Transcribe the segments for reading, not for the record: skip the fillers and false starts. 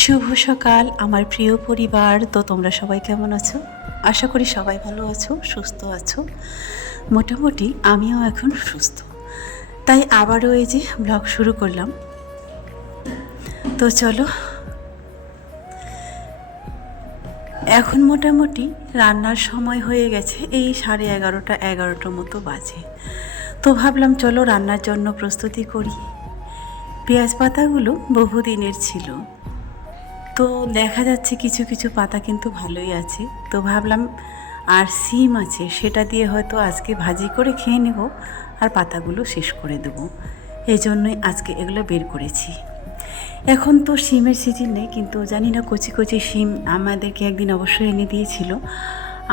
শুভ সকাল আমার প্রিয় পরিবার। তো তোমরা সবাই কেমন আছো? আশা করি সবাই ভালো আছো, সুস্থ আছো। মোটামুটি আমিও এখন সুস্থ, তাই আবারও এই যে ব্লগ শুরু করলাম। তো চলো, এখন মোটামুটি রান্নার সময় হয়ে গেছে, এই 11:30 মতো বাজে। তো ভাবলাম চলো রান্নার জন্য প্রস্তুতি করি। পেঁয়াজ পাতাগুলো বহুদিনের ছিল, তো দেখা যাচ্ছে কিছু কিছু পাতা কিন্তু ভালোই আছে। তো ভাবলাম আর সিম আছে, সেটা দিয়ে হয়তো আজকে ভাজি করে খেয়ে নেব আর পাতাগুলো শেষ করে দেব। এই জন্যই আজকে এগুলো বের করেছি। এখন তো সিমের সিজন নেই, কিন্তু জানি না কচি কচি সিম আমাদেরকে একদিন অবশ্যই এনে দিয়েছিল।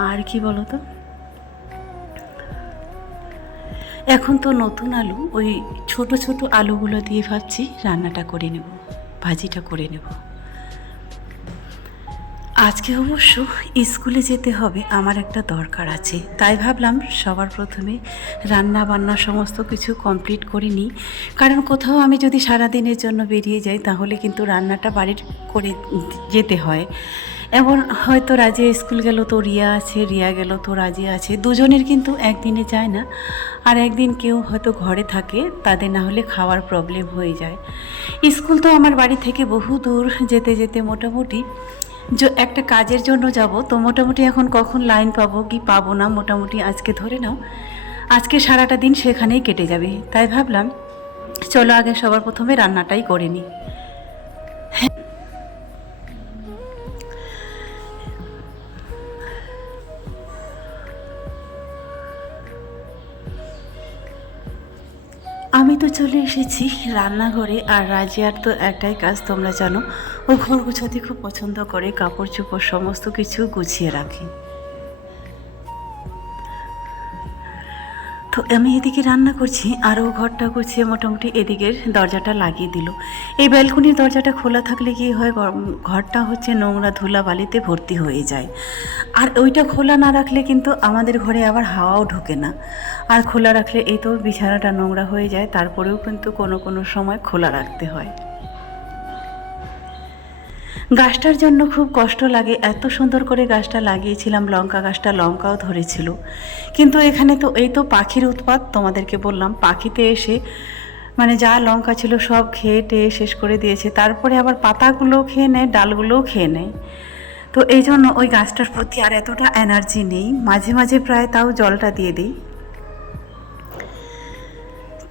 আর কি বলো তো, এখন তো নতুন আলু, ওই ছোট ছোট আলুগুলো দিয়ে ভাবছি রান্নাটা করে নেব, ভাজিটা করে নেব। আজকে অবশ্য স্কুলে যেতে হবে, আমার একটা দরকার আছে, তাই ভাবলাম সবার প্রথমে রান্না বান্না সমস্ত কিছু কমপ্লিট করে নিই। কারণ কোথাও আমি যদি সারাদিনের জন্য বেরিয়ে যাই তাহলে কিন্তু রান্নাটা বাড়ির করে যেতে হয়। এমন হয়তো রাজিয়া স্কুল গেল তো রিয়া আছে, রিয়া গেল তো রাজিয়া আছে, দুজনের কিন্তু একদিনে যায় না। আর একদিন কেউ হয়তো ঘরে থাকে, তাদের না হলে খাওয়ার প্রবলেম হয়ে যায়। স্কুল তো আমার বাড়ি থেকে বহু দূর, যেতে যেতে মোটামুটি একটা কাজের জন্য যাব, তো মোটামুটি এখন কখন লাইন পাবো কি পাবো না, মোটামুটি আজকে ধরে নাও আজকে সারাটা দিন সেখানেই কেটে যাবে। তাই ভাবলাম চলো আগে সবার প্রথমে রান্নাটাই করে নিই। আমি তো চলে এসেছি রান্নাঘরে। আর রাজিয়ার তো একটাই কাজ, তোমরা জানো, ও ঘর গুছাতে খুব পছন্দ করে, কাপড় চোপড় সমস্ত কিছু গুছিয়ে রাখে। তো আমি এদিকে রান্না করছি আর ও ঘরটা গুছিয়ে মোটামুটি এদিকের দরজাটা লাগিয়ে দিল। এই ব্যালকনির দরজাটা খোলা থাকলে কি হয়, ঘরটা হচ্ছে নোংরা ধুলা বালিতে ভর্তি হয়ে যায়। আর ওইটা খোলা না রাখলে কিন্তু আমাদের ঘরে আবার হাওয়াও ঢোকে না। আর খোলা রাখলে এই তো বিছানাটা নোংরা হয়ে যায়, তারপরেও কিন্তু কোনো কোনো সময় খোলা রাখতে হয়। গাছটার জন্য খুব কষ্ট লাগে, এত সুন্দর করে গাছটা লাগিয়েছিলাম, লঙ্কা গাছটা লঙ্কাও ধরেছিল। কিন্তু এখানে তো এই তো পাখির উৎপাত, তোমাদেরকে বললাম পাখিতে এসে মানে যা লঙ্কা ছিল সব খেয়ে টেয়ে শেষ করে দিয়েছে, তারপরে আবার পাতাগুলোও খেয়ে নেয়, ডালগুলোও খেয়ে নেয়। তো এই জন্য ওই গাছটার প্রতি আর এতটা এনার্জি নেই, মাঝে মাঝে প্রায় তাও জলটা দিয়ে দিই।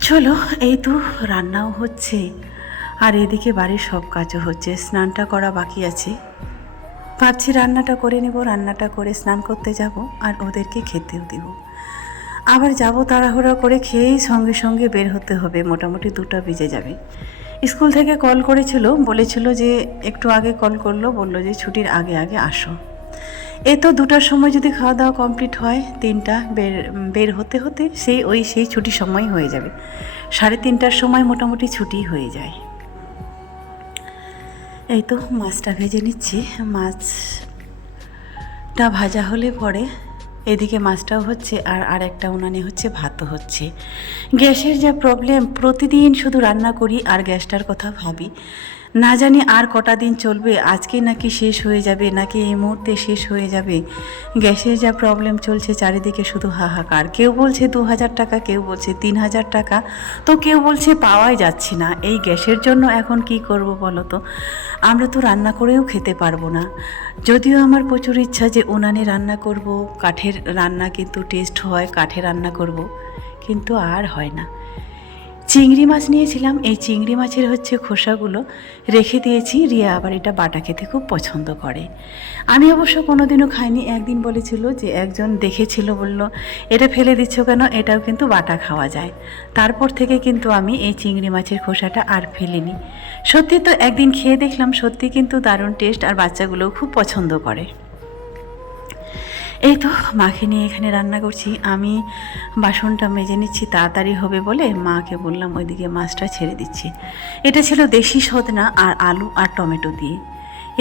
চলো, এই তো রান্নাও হচ্ছে আর এদিকে বাড়ির সব কাজও হচ্ছে, স্নানটা করা বাকি আছে। ভাবছি রান্নাটা করে নেব, রান্নাটা করে স্নান করতে যাব আর ওদেরকে খেতেও দেব। আবার যাব তাড়াহুড়া করে, খেয়েই সঙ্গে সঙ্গে বের হতে হবে, মোটামুটি 2টা বেজে যাবে। স্কুল থেকে কল করেছিল, বলেছিল যে একটু আগে কল করলো, বললো যে ছুটির আগে আগে আসো। এই তো 2টার সময় যদি খাওয়া দাওয়া কমপ্লিট হয়, 3টা বের হতে হতে সেই ছুটির সময় হয়ে যাবে। 3:30টার সময় মোটামুটি ছুটি হয়ে যায়। এই তো মাছটা ভেজে নিচ্ছি, মাছটা ভাজা হলে পরে এদিকে মাছটাও হচ্ছে আর আরেকটা উনানে হচ্ছে ভাতও হচ্ছে। গ্যাসের যা প্রবলেম, প্রতিদিন শুধু রান্না করি আর গ্যাসটার কথা ভাবি, না জানি আর কটা দিন চলবে, আজকে নাকি শেষ হয়ে যাবে, নাকি এই মুহূর্তে শেষ হয়ে যাবে। গ্যাসের যা প্রবলেম চলছে চারিদিকে, শুধু হাহাকার। কেউ বলছে 2,000 টাকা, কেউ বলছে 3,000 টাকা, তো কেউ বলছে পাওয়াই যাচ্ছে না। এই গ্যাসের জন্য এখন কি করব বলো তো? আমরা তো রান্না করেও খেতে পারবো না। যদিও আমার প্রচুর ইচ্ছা যে উনানে রান্না করব, কাঠের রান্না কিন্তু টেস্ট হয়, কাঠে রান্না করব, কিন্তু আর হয় না। চিংড়ি মাছ নিয়েছিলাম, এই চিংড়ি মাছের হচ্ছে খোসাগুলো রেখে দিয়েছি। রিয়া আবার এটা বাটা খেতে খুব পছন্দ করে। আমি অবশ্য কোনোদিনও খাইনি, একদিন বলেছিল যে একজন দেখেছিল, বলল এটা ফেলে দিচ্ছ কেন, এটাও কিন্তু বাটা খাওয়া যায়। তারপর থেকে কিন্তু আমি এই চিংড়ি মাছের খোসাটা আর ফেলিনি। সত্যি তো একদিন খেয়ে দেখলাম, সত্যি কিন্তু দারুণ টেস্ট, আর বাচ্চাগুলোও খুব পছন্দ করে। এই তো মাকে নিয়ে এখানে রান্না করছি, আমি বাসনটা মেজে নিচ্ছি তাড়াতাড়ি হবে বলে মাকে বললাম ওইদিকে মাছটা ছেড়ে দিচ্ছি। এটা ছিল দেশি সজনা আর আলু আর টমেটো দিয়ে।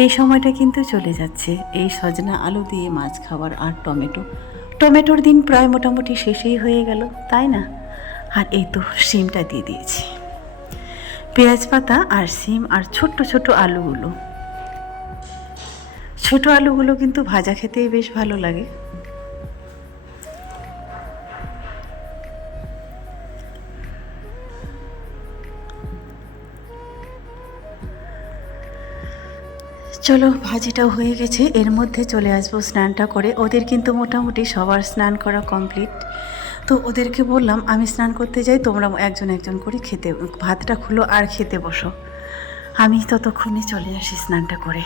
এই সময়টা কিন্তু চলে যাচ্ছে এই সজনা আলু দিয়ে মাছ খাবার, আর টমেটোর দিন প্রায় মোটামুটি শেষেই হয়ে গেল, তাই না? আর এই তো শিমটা দিয়ে দিয়েছি, পেঁয়াজ পাতা আর শিম আর ছোট্ট ছোট্ট আলুগুলো। ছোট আলুগুলো কিন্তু ভাজা খেতেই বেশ ভালো লাগে। চলো ভাজিটাও হয়ে গেছে, এর মধ্যে চলে আসবো স্নানটা করে। ওদের কিন্তু মোটামুটি সবার স্নান করা কমপ্লিট। তো ওদেরকে বললাম আমি স্নান করতে যাই, তোমরা একজন একজন করে খেতে ভাতটা খুলো আর খেতে বসো, আমি ততক্ষণে চলে আসি স্নানটা করে।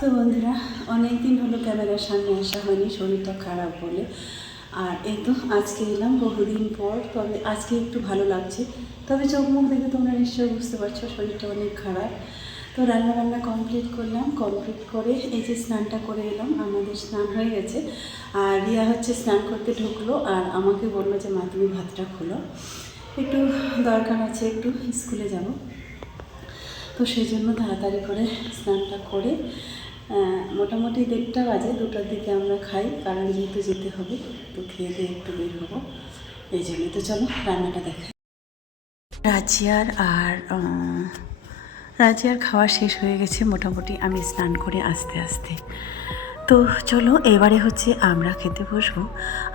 তো বন্ধুরা, অনেক দিন হলো ক্যামেরার সামনে আসা হয়নি, শরীরটা খারাপ বলে। আর এই তো আজকে এলাম বহুদিন পর, তবে আজকে একটু ভালো লাগছে। তবে চোখ মুখ দেখে তোমরা নিশ্চয়ই বুঝতে পারছো শরীরটা অনেক খারাপ। তো রান্না কমপ্লিট করলাম, কমপ্লিট করে এই যে স্নানটা করে এলাম। আমাদের স্নান হয়ে গেছে, আর রিয়া হচ্ছে স্নান করতে ঢুকলো আর আমাকে বললো যে মা তুমি ভাতটা খোলো, একটু দরকার আছে, একটু স্কুলে যাব। তো সেই জন্য তাড়াতাড়ি করে স্নানটা করে মোটামুটি 1:30 বাজে, 2টার দিকে আমরা খাই, কারণ যেহেতু যেতে হবে তো খেয়ে দিয়ে একটু বের হবো, এই জন্য। তো চলো রান্নাটা দেখাই। রাজিয়ার খাওয়া শেষ হয়ে গেছে মোটামুটি, আমি স্নান করে আস্তে আস্তে। তো চলো এবারে হচ্ছে আমরা খেতে বসবো।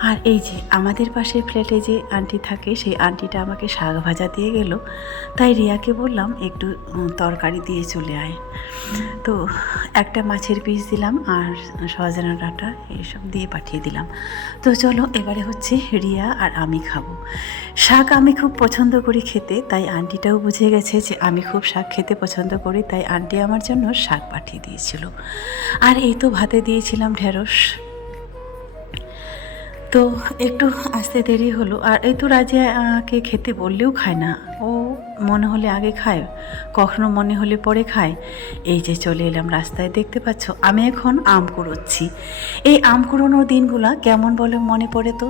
আর এই যে আমাদের পাশের ফ্ল্যাটে যে আন্টি থাকে, সেই আন্টিটা আমাকে শাক ভাজা দিয়ে গেল, তাই রিয়াকে বললাম একটু তরকারি দিয়ে চলে আয়। তো একটা মাছের পিস দিলাম আর সজনা ডাঁটা এইসব দিয়ে পাঠিয়ে দিলাম। তো চলো এবারে হচ্ছে রিয়া আর আমি খাবো। শাক আমি খুব পছন্দ করি খেতে, তাই আন্টিটাও বুঝে গেছে যে আমি খুব শাক খেতে পছন্দ করি, তাই আন্টি আমার জন্য শাক পাঠিয়ে দিয়েছিল। আর এই তো ভাতে দিয়েছিলাম ঢেঁড়স। তো একটু আসতে দেরি হলো। আর এই তো রাজিয়াকে খেতে বললেও খায় না, ও মনে হলে আগে খায়, কখনো মনে হলে পরে খায়। এই যে চলে এলাম রাস্তায়, দেখতে পাচ্ছ আমি এখন আম কুড়োচ্ছি। এই আম কুড়োনোর দিনগুলা কেমন বলে মনে পড়ে। তো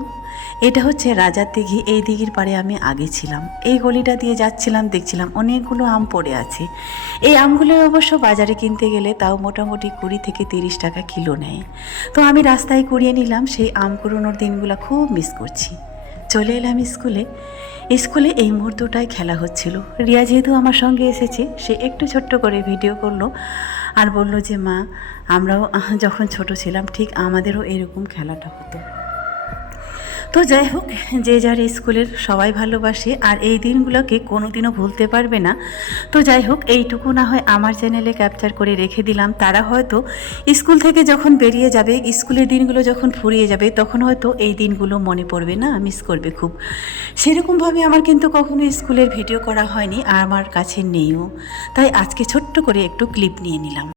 এটা হচ্ছে রাজার দিঘি, এই দিঘির পাড়ে আমি আগে ছিলাম। এই গলিটা দিয়ে যাচ্ছিলাম, দেখছিলাম অনেকগুলো আম পড়ে আছে। এই আমগুলো অবশ্য বাজারে কিনতে গেলে তাও মোটামুটি 20 থেকে 30 টাকা কিলো নেয়। তো আমি রাস্তায় কুড়িয়ে নিলাম, সেই আম কুড়োনোর দিনগুলো খুব মিস করছি। চলে এলাম স্কুলে এই মুহূর্তটায় খেলা হচ্ছিল। রিয়া যেহেতু আমার সঙ্গে এসেছে, সে একটু ছোট্ট করে ভিডিও করলো আর বলল যে মা, আমরাও যখন ছোট ছিলাম ঠিক আমাদেরও এরকম খেলাটা হতো। তো যাই হোক, যে যার স্কুলের সবাই ভালোবাসে আর এই দিনগুলোকে কোনো দিনও ভুলতে পারবে না। তো যাই হোক, এইটুকু না হয় আমার চ্যানেলে ক্যাপচার করে রেখে দিলাম। তারা হয়তো স্কুল থেকে যখন বেরিয়ে যাবে, স্কুলের দিনগুলো যখন ফুরিয়ে যাবে, তখন হয়তো এই দিনগুলো মনে পড়বে না, মিস করবে খুব। সেরকমভাবে আমার কিন্তু কখনো স্কুলের ভিডিও করা হয়নি আর আমার কাছে নেইও, তাই আজকে ছোট্ট করে একটু ক্লিপ নিয়ে নিলাম।